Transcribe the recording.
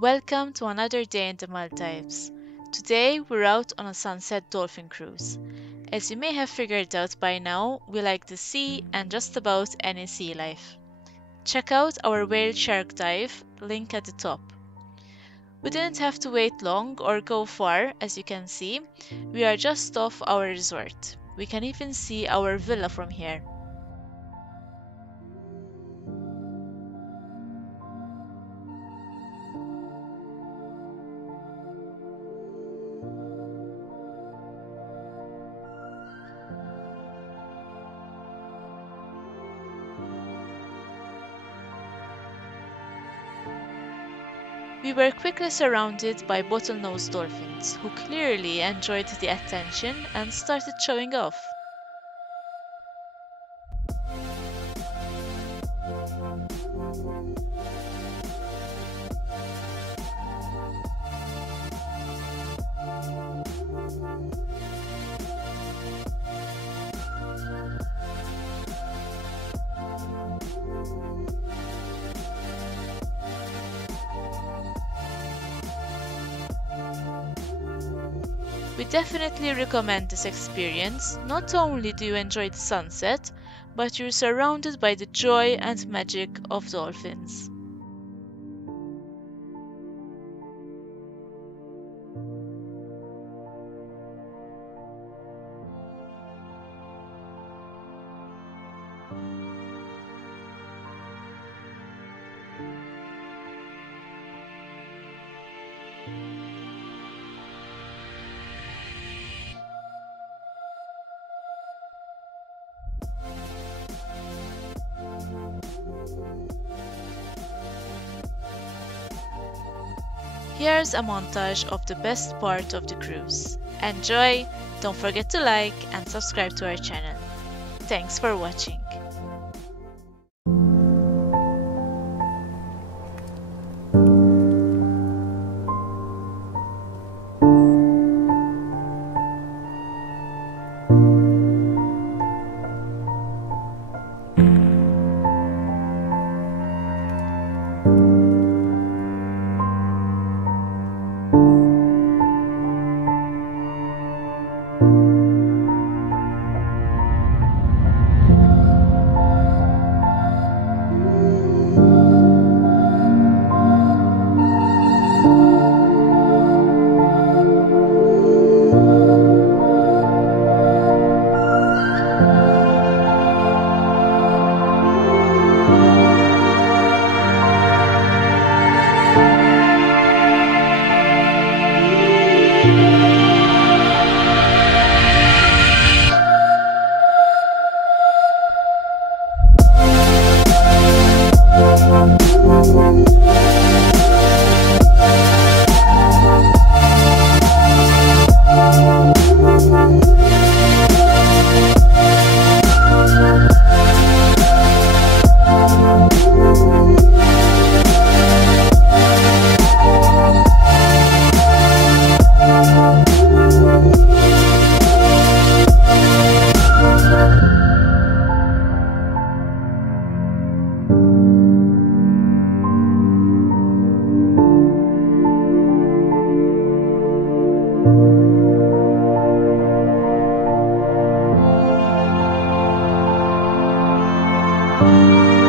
Welcome to another day in the Maldives. Today we're out on a sunset dolphin cruise. As you may have figured out by now, we like the sea and just about any sea life. Check out our whale shark dive, link at the top. We didn't have to wait long or go far, as you can see. We are just off our resort. We can even see our villa from here. We were quickly surrounded by bottlenose dolphins, who clearly enjoyed the attention and started showing off. We definitely recommend this experience. Not only do you enjoy the sunset, but you're surrounded by the joy and magic of dolphins. Here's a montage of the best part of the cruise. Enjoy! Don't forget to like and subscribe to our channel. Thanks for watching. Thank you.